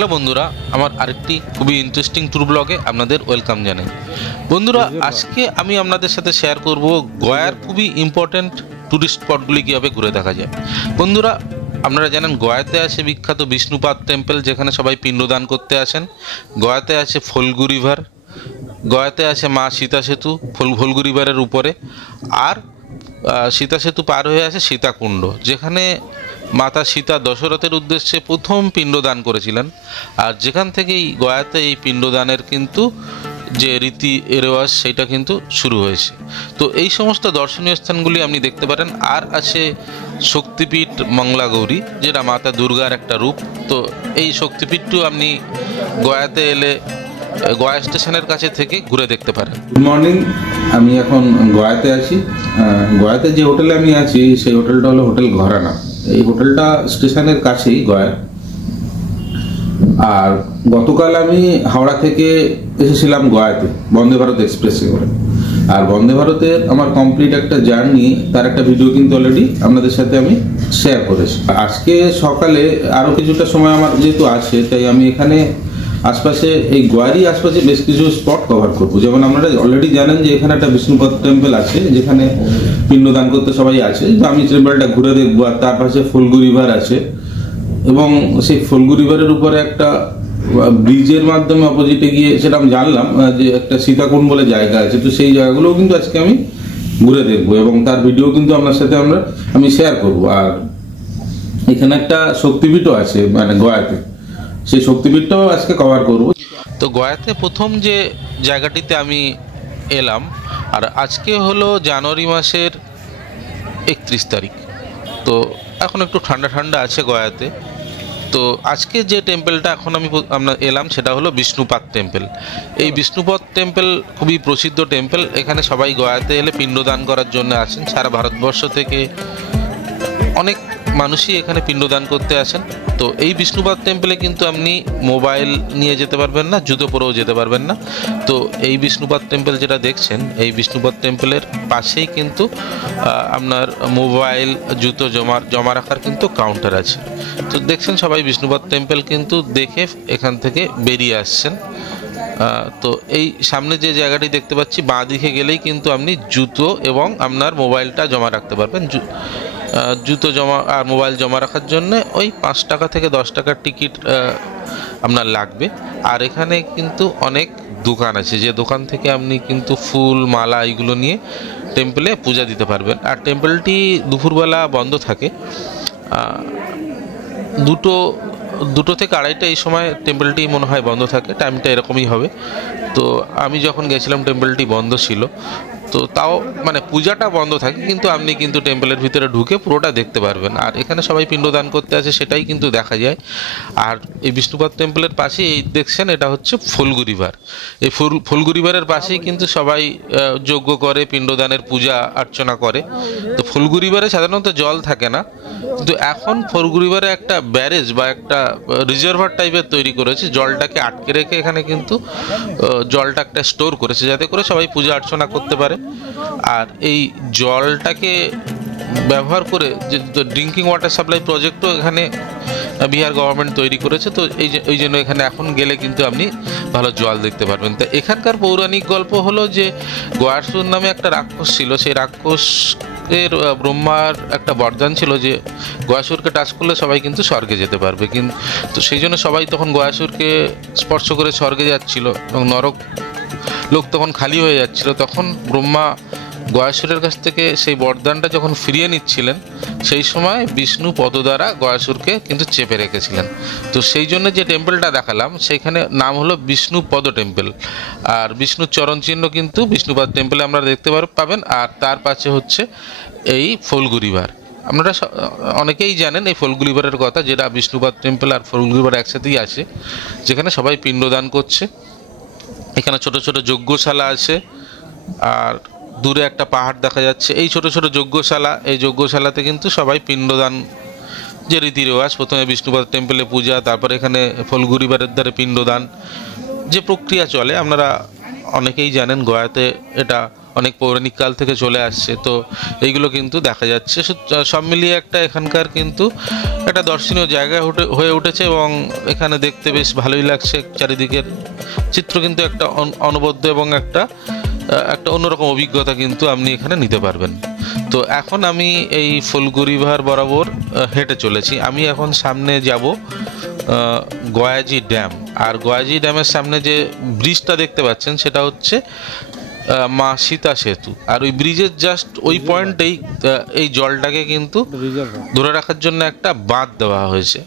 Hello বন্ধুরা, আমার আরেকটি খুবই ইন্টারেস্টিং ট্যুর ব্লগে আপনাদের ওয়েলকাম জানাই। বন্ধুরা, আজকে আমি আপনাদের সাথে শেয়ার করব গয়ার খুবই ইম্পর্ট্যান্ট ট্যুরিস্ট স্পটগুলি কীভাবে ঘুরে দেখা যায়। বন্ধুরা, আপনারা জানেন গয়াতে আছে বিখ্যাত বিষ্ণুপাদ টেম্পল, যেখানে সবাই পিণ্ডদান করতে আসেন। গয়াতে আছে ফল্গু রিভার, গয়াতে আছে মা সীতা সেতু ফল্গু রিভারের উপরে, আর সীতা সেতু পার হয়ে আছে সীতাকুণ্ড, যেখানে মাতা সীতা দশরথের উদ্দেশ্যে প্রথম পিণ্ডদান করেছিলেন। আর যেখান থেকেই গয়াতে এই পিণ্ডদানের কিন্তু যে রীতি রেওয়াজ সেটা কিন্তু শুরু হয়েছে। তো এই সমস্ত দর্শনীয় স্থানগুলি আপনি দেখতে পারেন। আর আছে শক্তিপীঠ মংলাগৌরী, যেটা মাতা দুর্গার একটা রূপ। তো এই শক্তিপীঠটিও আপনি গয়াতে এলে গয়া স্টেশনের কাছে থেকে ঘুরে দেখতে পারেন। গুড মর্নিং, আমি এখন গয়াতে আছি। গয়াতে যে হোটেলে আমি আছি সেই হোটেলটা হলো হোটেল ঘরানা। এই হোটেলটা স্টেশনের কাছেই গয়া। আর গতকাল আমি হাওড়া থেকে এসেছিলাম গয়াতে বন্দে ভারত এক্সপ্রেসে করে। আর বন্দে ভারতের আমার কমপ্লিট একটা জার্নি, তার একটা ভিডিও কিন্তু অলরেডি আপনাদের সাথে আমি শেয়ার করেছি। আজকে সকালে আরও কিছুটা সময় আমার যেহেতু আছে, তাই আমি এখানে আশপাশে এই গোয়ারই আশপাশে বেশ কিছু স্পট কভার করবো। যেমন আপনারা অলরেডি জানেন যে এখানে একটা বিষ্ণুপদ টেম্পল আছে, যেখানে পিণ্ডদান করতে সবাই আছে। তো আমি টেম্পলটা ঘুরে দেখবো। আর তার পাশে ফল্গু রিভার আছে, এবং সেই ফল্গু রিভারের উপরে একটা ব্রিজের মাধ্যমে অপোজিটে গিয়ে সেটা আমি জানলাম যে একটা সীতাকুণ্ড বলে জায়গা আছে। তো সেই জায়গাগুলোও কিন্তু আজকে আমি ঘুরে দেখবো, এবং তার ভিডিও কিন্তু আপনার সাথে আমি শেয়ার করবো। আর এখানে একটা শক্তিপীঠও আছে মানে গয়াতে, সেই শক্তিপীঠটাও আজকে কভার করব। তো গয়াতে প্রথম যে জায়গাটিতে আমি এলাম, আর আজকে হলো জানুয়ারি মাসের 31 তারিখ। তো এখন একটু ঠান্ডা ঠান্ডা আছে গয়াতে। তো আজকে যে টেম্পলটা এখন আমরা এলাম সেটা হলো বিষ্ণুপাদ টেম্পল। এই বিষ্ণুপাদ টেম্পল খুবই প্রসিদ্ধ টেম্পল। এখানে সবাই গয়াতে এলে পিণ্ডদান করার জন্য আসেন। সারা ভারতবর্ষ থেকে অনেক মানুষই এখানে পিণ্ডদান করতে আসেন। তো এই বিষ্ণুপাদ টেম্পলে কিন্তু আপনি মোবাইল নিয়ে যেতে পারবেন না, জুতো পরেও যেতে পারবেন না। তো এই বিষ্ণুপাদ টেম্পল যেটা দেখছেন, এই বিষ্ণুপাদ টেম্পলের পাশেই কিন্তু আপনার মোবাইল জুতো জমা রাখার কিন্তু কাউন্টার আছে। তো দেখছেন সবাই বিষ্ণুপাদ টেম্পল কিন্তু দেখে এখান থেকে বেরিয়ে আসছেন। তো এই সামনে যে জায়গাটি দেখতে পাচ্ছি, বাঁ দিকে গেলেই কিন্তু আপনি জুতো এবং আপনার মোবাইলটা জমা রাখতে পারবেন। জুতো জমা আর মোবাইল জমা রাখার জন্য ওই 5 টাকা থেকে 10 টাকার টিকিট আপনার লাগবে। আর এখানে কিন্তু অনেক দোকান আছে, যে দোকান থেকে আপনি কিন্তু ফুল মালা এইগুলো নিয়ে টেম্পলে পূজা দিতে পারবেন। আর টেম্পলটি দুপুরবেলা বন্ধ থাকে, 2 থেকে 2:30 এই সময় টেম্পলটি মনে হয় বন্ধ থাকে, টাইমটা এরকমই হবে। তো আমি যখন গেছিলাম টেম্পলটি বন্ধ ছিল। তো তাও মানে পূজাটা বন্ধ থাকে, কিন্তু আপনি কিন্তু টেম্পলের ভিতরে ঢুকে পুরোটা দেখতে পারবেন। আর এখানে সবাই পিণ্ডদান করতে আসে, সেটাই কিন্তু দেখা যায়। আর এই বিষ্ণুপাদ টেম্পলের পাশেই এই দেখছেন, এটা হচ্ছে ফল্গু রিভার। এই ফল্গু রিভারের পাশেই কিন্তু সবাই যজ্ঞ করে, পিণ্ডদানের পূজা অর্চনা করে। তো ফল্গু রিভারে সাধারণত জল থাকে না, কিন্তু এখন ফল্গু রিভারে একটা ব্যারেজ বা একটা রিজার্ভার টাইপের তৈরি করেছে। জলটাকে আটকে রেখে এখানে কিন্তু জলটা একটা স্টোর করেছে, যাতে করে সবাই পূজা অর্চনা করতে পারে। আর এই জলটাকে ব্যবহার করে যে ড্রিঙ্কিং ওয়াটার সাপ্লাই প্রজেক্টও এখানে বিহার গভর্নমেন্ট তৈরি করেছে। তো এই জন্য এখানে এখন গেলে কিন্তু আপনি ভালো জল দেখতে পারবেন। তো এখানকার পৌরাণিক গল্প হলো যে গয়াসুর নামে একটা রাক্ষস ছিল। সেই রাক্ষসের ব্রহ্মার একটা বরদান ছিল যে গয়াসুরকে টাচ করলে সবাই কিন্তু স্বর্গে যেতে পারবে। কিন্তু তো সেই জন্য সবাই তখন গয়াসুরকে স্পর্শ করে স্বর্গে যাচ্ছিল, এবং নরক লোক তখন খালি হয়ে যাচ্ছিল। তখন ব্রহ্মা গয়াসুরের কাছ থেকে সেই বরদানটা যখন ফিরিয়ে নিচ্ছিলেন, সেই সময় বিষ্ণু পদ দ্বারা গয়াসুরকে কিন্তু চেপে রেখেছিলেন। তো সেই জন্য যে টেম্পলটা দেখালাম, সেইখানে নাম হলো বিষ্ণুপদ টেম্পল। আর বিষ্ণুর চরণ চিহ্ন কিন্তু বিষ্ণুপদ টেম্পলে আমরা দেখতে পাবেন। আর তার পাশে হচ্ছে এই ফল্গু রিভার। আপনারা অনেকেই জানেন এই ফল্গু রিভারের কথা, যেটা বিষ্ণুপদ টেম্পল আর ফল্গু রিভার একসাথেই আছে, যেখানে সবাই পিণ্ডদান করছে। এখানে ছোট ছোট যজ্ঞশালা আছে, আর দূরে একটা পাহাড় দেখা যাচ্ছে। এই ছোট ছোট যজ্ঞশালা, এই যজ্ঞশালাতে কিন্তু সবাই পিণ্ডদান যে রীতি রেওয়াজ, প্রথমে বিষ্ণুপাদ টেম্পলে পূজা, তারপর এখানে ফল্গু রিভারের ধারে পিণ্ডদান যে প্রক্রিয়া চলে, আপনারা অনেকেই জানেন। গয়াতে এটা অনেক পৌরাণিক কাল থেকে চলে আসছে। তো এইগুলো কিন্তু দেখা যাচ্ছে। সব মিলিয়ে একটা এখানকার কিন্তু একটা দর্শনীয় জায়গা হয়ে উঠেছে এবং এখানে দেখতে বেশ ভালোই লাগছে। চারিদিকের চিত্র কিন্তু একটা অনবদ্য এবং একটা অন্যরকম অভিজ্ঞতা কিন্তু আপনি এখানে নিতে পারবেন। তো এখন আমি এই ফুলগুড়িভার বরাবর হেঁটে চলেছি। আমি এখন সামনে যাব গয়াজি ড্যাম, আর গয়াজি ড্যামের সামনে যে ব্রিজটা দেখতে পাচ্ছেন সেটা হচ্ছে মা সীতা সেতু। আর ওই ব্রিজের জাস্ট ওই পয়েন্টেই এই জলটাকে কিন্তু ধরে রাখার জন্য একটা বাঁধ দেওয়া হয়েছে,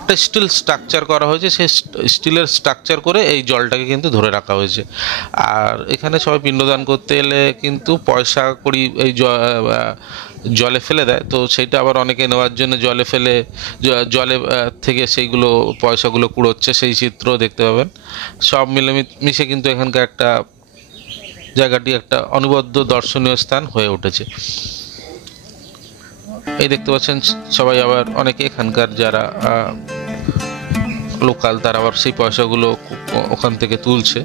একটা স্টিল স্ট্রাকচার করা হয়েছে। সেই স্টিলের স্ট্রাকচার করে এই জলটাকে কিন্তু ধরে রাখা হয়েছে। আর এখানে সবাই পিণ্ডদান করতে এলে কিন্তু পয়সা কড়ি এই জলে ফেলে দেয়, তো সেইটা আবার অনেকে নেওয়ার জন্য জলে ফেলে জলে থেকে সেইগুলো পয়সাগুলো কুড়োচ্ছে, সেই চিত্র দেখতে পাবেন। সব মিলেমিশে কিন্তু এখানকার একটা জায়গাটি একটা অনবদ্য দর্শনীয় স্থান হয়ে উঠেছে। এই দেখতে পাচ্ছেন সবাই, আবার অনেকে এখানকার যারা লোকাল তারা আবার সেই পয়সাগুলো ওখান থেকে তুলছে।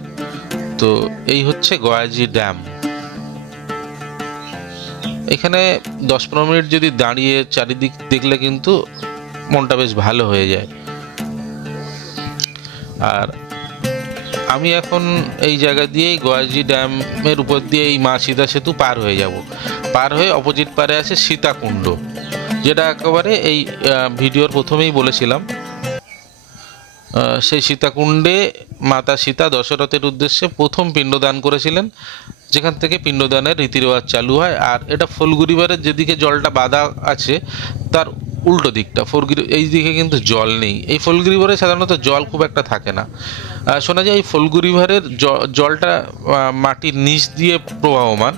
তো এই হচ্ছে গয়াজি ড্যাম। এখানে 10-15 মিনিট যদি দাঁড়িয়ে চারিদিক দেখলে কিন্তু মনটা বেশ ভালো হয়ে যায়। আর আমি এখন এই জায়গা দিয়েই গয়াজি ড্যামের উপর দিয়ে এই মা সীতা সেতু পার হয়ে যাব। পার হয়ে অপোজিট পারে আছে সীতাকুণ্ড, যেটা একেবারে এই ভিডিওর প্রথমেই বলেছিলাম। সেই সীতাকুণ্ডে মাতা সীতা দশরথের উদ্দেশ্যে প্রথম পিণ্ডদান করেছিলেন, যেখান থেকে পিণ্ডদানের রীতিরেওয়াজ চালু হয়। আর এটা ফুলগুড়িভারের যেদিকে জলটা বাঁধা আছে তার উল্টো দিকটা, এই দিকে কিন্তু জল নেই। এই ফুলগুড়িভারে সাধারণত জল খুব একটা থাকে না। শোনা যায় এই ফুলগুড়িভারের জলটা মাটির নিচ দিয়ে প্রবাহমান।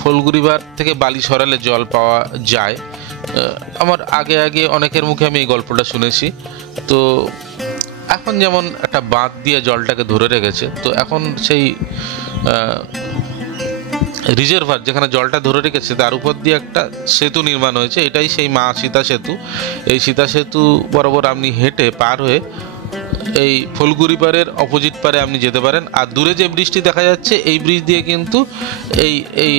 ফুলগুড়িভার থেকে বালি সরালে জল পাওয়া যায়। আমার আগে অনেকের মুখে আমি এই গল্পটা শুনেছি। তো এখন যেমন একটা বাঁধ দিয়ে জলটাকে ধরে রেখেছে, তো এখন সেই রিজার্ভার যেখানে জলটা ধরে রেখেছে তার উপর দিয়ে একটা সেতু নির্মাণ হয়েছে। এটাই সেই মা সীতা সেতু। এই সীতা সেতু বরাবর আপনি হেঁটে পার হয়ে এই ফুলগুড়িভারের অপোজিট পারে আপনি যেতে পারেন। আর দূরে যে ব্রিজটি দেখা যাচ্ছে এই ব্রিজ দিয়ে কিন্তু এই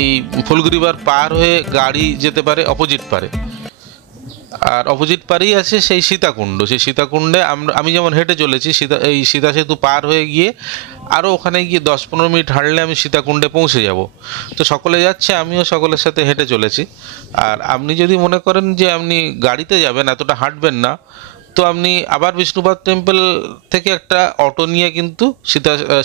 ফুলগুড়িভার পার হয়ে গাড়ি যেতে পারে অপোজিট পারে। আর অপোজিট পারেই আছে সেই সীতাকুণ্ড। সেই সীতাকুণ্ডে আমি যেমন হেঁটে চলেছি, এই সীতা সেতু পার হয়ে গিয়ে আরও ওখানে গিয়ে 10-15 মিনিট হাঁটলে আমি সীতাকুণ্ডে পৌঁছে যাব। তো সকলে যাচ্ছে, আমিও সকলের সাথে হেঁটে চলেছি। আর আপনি যদি মনে করেন যে আপনি গাড়িতে যাবেন, এতটা হাঁটবেন না, তো আপনি আবার বিষ্ণুপাদ টেম্পল থেকে একটা অটো নিয়ে কিন্তু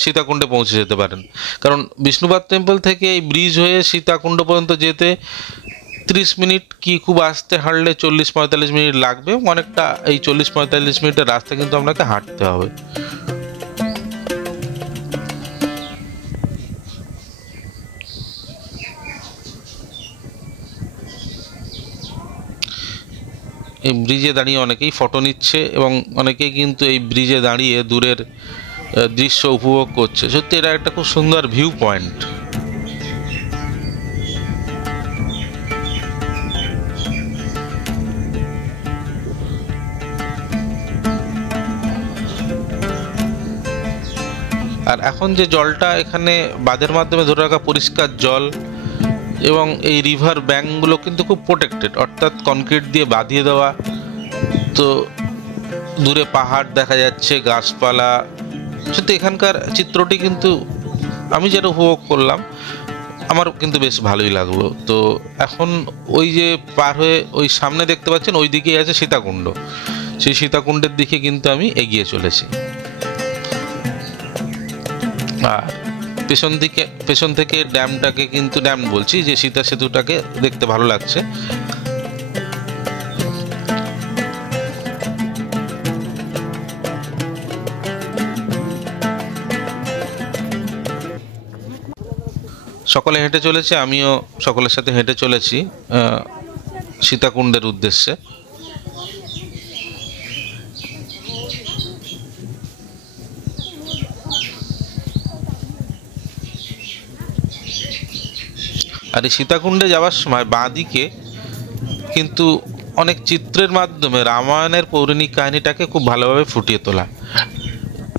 সীতাকুণ্ডে পৌঁছে যেতে পারেন। কারণ বিষ্ণুপাদ টেম্পল থেকে এই ব্রিজ হয়ে সীতাকুণ্ড পর্যন্ত যেতে 30 মিনিট কি খুব আস্তে হাঁটলে 40-45 মিনিট লাগবে। অনেকটা এই 40-45 মিনিটের রাস্তা কিন্তু আপনাকে হাঁটতে হবে। এই ব্রিজে দাঁড়িয়ে অনেকেই ফটো নিচ্ছে এবং অনেকেই কিন্তু এই ব্রিজে দাঁড়িয়ে দূরের দৃশ্য উপভোগ করছে। সত্যি এটা একটা খুব সুন্দর ভিউ পয়েন্ট। আর এখন যে জলটা এখানে বাঁধের মাধ্যমে ধরে রাখা পরিষ্কার জল, এবং এই রিভার ব্যাঙ্কগুলো কিন্তু খুব প্রোটেক্টেড, অর্থাৎ কনক্রিট দিয়ে বাঁধিয়ে দেওয়া। তো দূরে পাহাড় দেখা যাচ্ছে, গাছপালা। সত্যি এখানকার চিত্রটি কিন্তু আমি যেটা উপভোগ করলাম আমার কিন্তু বেশ ভালোই লাগলো। তো এখন ওই যে পার হয়ে ওই সামনে দেখতে পাচ্ছেন ওই দিকেই আছে সীতাকুণ্ড। সেই সীতাকুণ্ডের দিকে কিন্তু আমি এগিয়ে চলেছি। আর পেছন থেকে ড্যামটাকে কিন্তু, ড্যাম বলছি যে সীতা সেতুটাকে দেখতে ভালো লাগছে। সকলে হেঁটে চলেছে, আমিও সকলের সাথে হেঁটে চলেছি সীতাকুণ্ডের উদ্দেশ্যে। আর এই সীতাকুণ্ডে যাওয়ার সময় বাঁ দিকে কিন্তু অনেক চিত্রের মাধ্যমে রামায়ণের পৌরাণিক কাহিনীটাকে খুব ভালোভাবে ফুটিয়ে তোলা।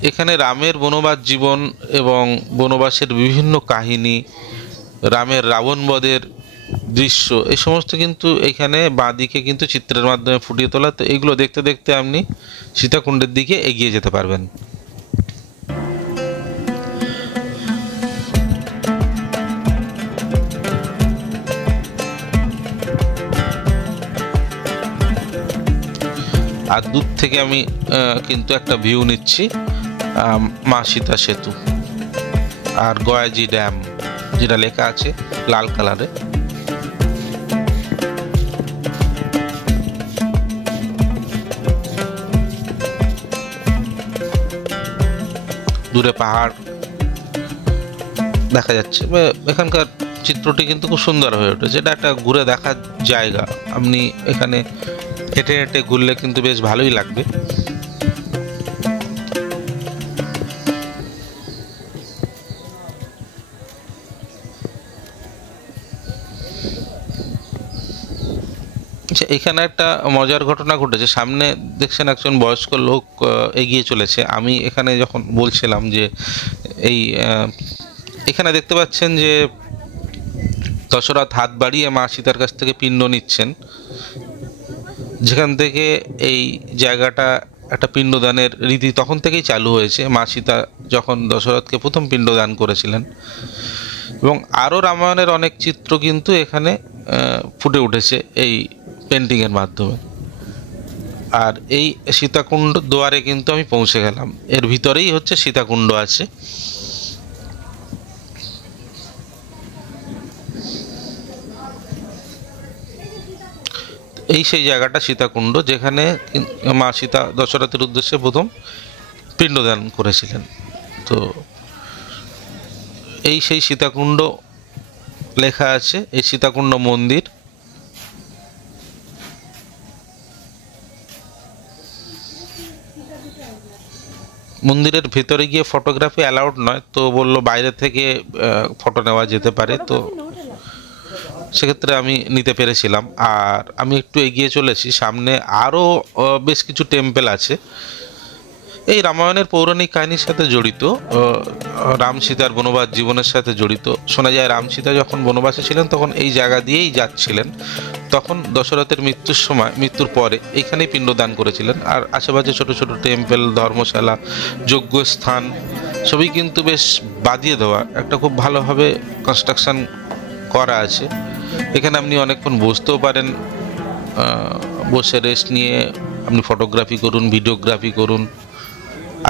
এখানে রামের বনবাস জীবন এবং বনবাসের বিভিন্ন কাহিনী রামের রাবণ বধের দৃশ্য, এই সমস্ত কিন্তু এখানে বাঁদিকে কিন্তু চিত্রের মাধ্যমে ফুটিয়ে তোলা। তো এইগুলো দেখতে দেখতে আপনি সীতাকুণ্ডের দিকে এগিয়ে যেতে পারবেন। আর দূর থেকে আমি কিন্তু একটা ভিউ নিচ্ছি মা সীতা সেতু আর গয়াজি ড্যাম, যেটা লেখা আছে লাল কালারে। দূরে পাহাড় দেখা যাচ্ছে। এখানকার চিত্রটি কিন্তু খুব সুন্দর হয়ে ওঠেছে। এটা একটা ঘুরে দেখার জায়গা। আপনি এখানে হেঁটে হেঁটে ঘুরলে কিন্তু বেশ ভালোই লাগবে। এখানে একটা মজার ঘটনা ঘটেছে। সামনে দেখছেন একজন বয়স্ক লোক এগিয়ে চলেছে। আমি এখানে যখন বলছিলাম যে এখানে দেখতে পাচ্ছেন যে দশরথ হাত বাড়িয়ে মা সীতার কাছ থেকে পিণ্ড নিচ্ছেন, যেখান থেকে এই জায়গাটা একটা পিণ্ডদানের রীতি তখন থেকেই চালু হয়েছে। মা সীতা যখন দশরথকে প্রথম পিণ্ডদান করেছিলেন, এবং আরও রামায়ণের অনেক চিত্র কিন্তু এখানে ফুটে উঠেছে এই পেন্টিংয়ের মাধ্যমে। আর এই সীতাকুণ্ড দুয়ারে কিন্তু আমি পৌঁছে গেলাম। এর ভিতরেই হচ্ছে সীতাকুণ্ড আছে। এই সেই জায়গাটা সীতাকুণ্ড, যেখানে মা সীতা দশরথের উদ্দেশ্যে প্রথম পিণ্ডদান করেছিলেন। তো এই সেই সীতাকুণ্ড লেখা আছে, এই সীতাকুণ্ড মন্দির। মন্দিরের ভেতরে গিয়ে ফটোগ্রাফি অ্যালাউড নয়, তো বললো বাইরে থেকে ফটো নেওয়া যেতে পারে। তো সেক্ষেত্রে আমি নিতে পেরেছিলাম। আর আমি একটু এগিয়ে চলেছি, সামনে আরও বেশ কিছু টেম্পল আছে। এই রামায়ণের পৌরাণিক কাহিনীর সাথে জড়িত, রাম সীতার বনবাস জীবনের সাথে জড়িত। শোনা যায় রাম সীতা যখন বনবাসে ছিলেন তখন এই জায়গা দিয়েই যাচ্ছিলেন। তখন দশরথের মৃত্যুর পরে এইখানেই পিণ্ডদান করেছিলেন। আর আশেপাশে ছোট ছোট টেম্পল, ধর্মশালা, যজ্ঞস্থান সবই কিন্তু বেশ বাঁধিয়ে দেওয়া, একটা খুব ভালোভাবে কনস্ট্রাকশন করা আছে। এখানে আপনি অনেকক্ষণ বসতেও পারেন, বসে রেস্ট নিয়ে আপনি ফটোগ্রাফি করুন, ভিডিওগ্রাফি করুন,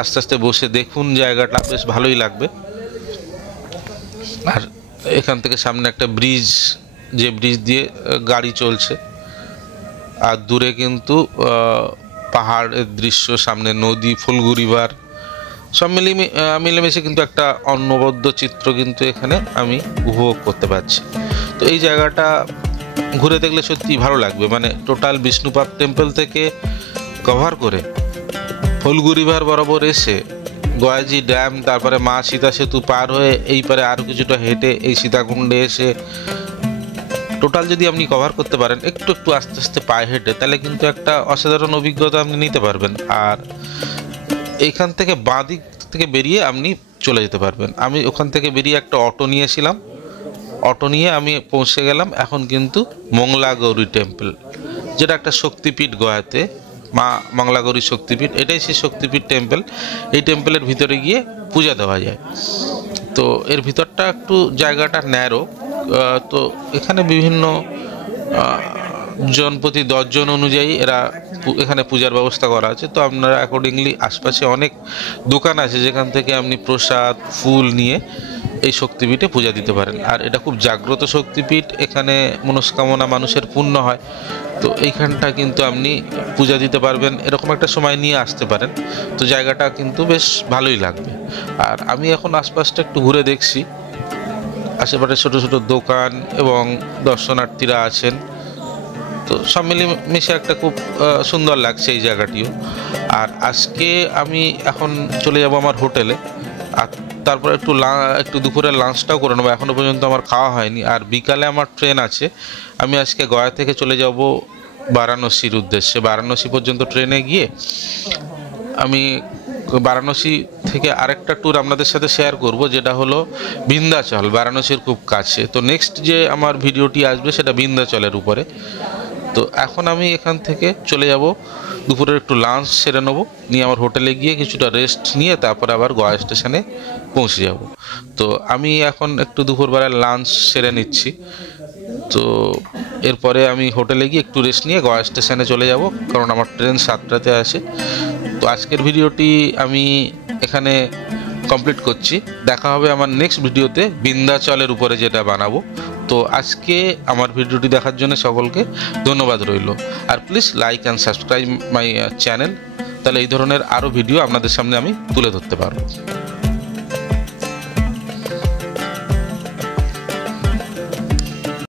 আস্তে আস্তে বসে দেখুন, জায়গাটা বেশ ভালোই লাগবে। আর এখান থেকে সামনে একটা ব্রিজ, যে ব্রিজ দিয়ে গাড়ি চলছে। আর দূরে কিন্তু পাহাড়ের দৃশ্য, সামনে নদী, ফল্গু রিভার, সব মিলেমিশে কিন্তু একটা অনবদ্য চিত্র কিন্তু এখানে আমি উপভোগ করতে পারছি। তো এই জায়গাটা ঘুরে দেখলে সত্যি ভালো লাগবে। মানে টোটাল বিষ্ণুপাদ টেম্পল থেকে কভার করে ফল্গু রিভার বরাবর এসে গয়াজি ড্যাম, তারপরে মা সীতা সেতু পার হয়ে এই পারে আরও কিছুটা হেঁটে এই সীতাকুণ্ডে এসে টোটাল যদি আপনি কভার করতে পারেন একটু একটু আস্তে আস্তে পায়ে হেঁটে, তাহলে কিন্তু একটা অসাধারণ অভিজ্ঞতা আপনি নিতে পারবেন। আর এইখান থেকে বাঁ দিক থেকে বেরিয়ে আপনি চলে যেতে পারবেন। আমি ওখান থেকে বেরিয়ে একটা অটো নিয়েছিলাম, অটো নিয়ে আমি পৌঁছে গেলাম এখন কিন্তু মংলা গৌরী টেম্পল, যেটা একটা শক্তিপীঠ গয়াতে, মা মংলা গৌরী শক্তিপীঠ। এটাই সেই শক্তিপীঠ টেম্পল। এই টেম্পলের ভিতরে গিয়ে পূজা দেওয়া যায়। তো এর ভিতরটা একটু জায়গাটা ন্যারো, তো এখানে বিভিন্ন জনপ্রতি 10 জন অনুযায়ী এরা এখানে পূজার ব্যবস্থা করা আছে। তো আপনারা অ্যাকর্ডিংলি আশপাশে অনেক দোকান আছে যেখান থেকে আপনি প্রসাদ, ফুল নিয়ে এই শক্তিপীঠে পূজা দিতে পারেন। আর এটা খুব জাগ্রত শক্তিপীঠ, এখানে মনস্কামনা মানুষের পূর্ণ হয়। তো এইখানটা কিন্তু আপনি পূজা দিতে পারবেন, এরকম একটা সময় নিয়ে আসতে পারেন। তো জায়গাটা কিন্তু বেশ ভালোই লাগবে। আর আমি এখন আশপাশটা একটু ঘুরে দেখছি, আশেপাশে ছোট ছোট দোকান এবং দর্শনার্থীরা আছেন। তো সব মিলেমিশে একটা খুব সুন্দর লাগছে এই জায়গাটিও। আর আজকে আমি এখন চলে যাব আমার হোটেলে, আর তারপর একটু দুপুরের লাঞ্চটাও করে নেবো। এখনও পর্যন্ত আমার খাওয়া হয়নি। আর বিকালে আমার ট্রেন আছে। আমি আজকে গয়া থেকে চলে যাব বারাণসীর উদ্দেশ্যে। বারাণসী পর্যন্ত ট্রেনে গিয়ে আমি বারাণসী থেকে আরেকটা ট্যুর আপনাদের সাথে শেয়ার করব, যেটা হলো বিন্ধ্যাচল, বারাণসীর খুব কাছে। তো নেক্সট যে আমার ভিডিওটি আসবে সেটা বিন্ধ্যাচলের উপরে। তো এখন আমি এখান থেকে চলে যাব, দুপুরের একটু লাঞ্চ সেরে নেবো, নিয়ে আমার হোটেলে গিয়ে কিছুটা রেস্ট নিয়ে তারপর আবার গয়া স্টেশনে পৌঁছে যাব। তো আমি এখন একটু দুপুরবেলায় লাঞ্চ সেরে নিচ্ছি। তো এরপরে আমি হোটেলে গিয়ে একটু রেস্ট নিয়ে গয়া স্টেশনে চলে যাব, কারণ আমার ট্রেন 7টাতে আসে। তো আজকের ভিডিওটি আমি এখানে কমপ্লিট করছি। দেখা হবে আমার নেক্সট ভিডিওতে বিন্ধ্যাচলের উপরে যেটা বানাবো। তো আজকে আমার ভিডিওটি দেখার জন্য সকলকে ধন্যবাদ রইল। আর please like and subscribe my channel, তাহলে এই ধরনের আরও ভিডিও আপনাদের সামনে আমি তুলে ধরতে পারবো।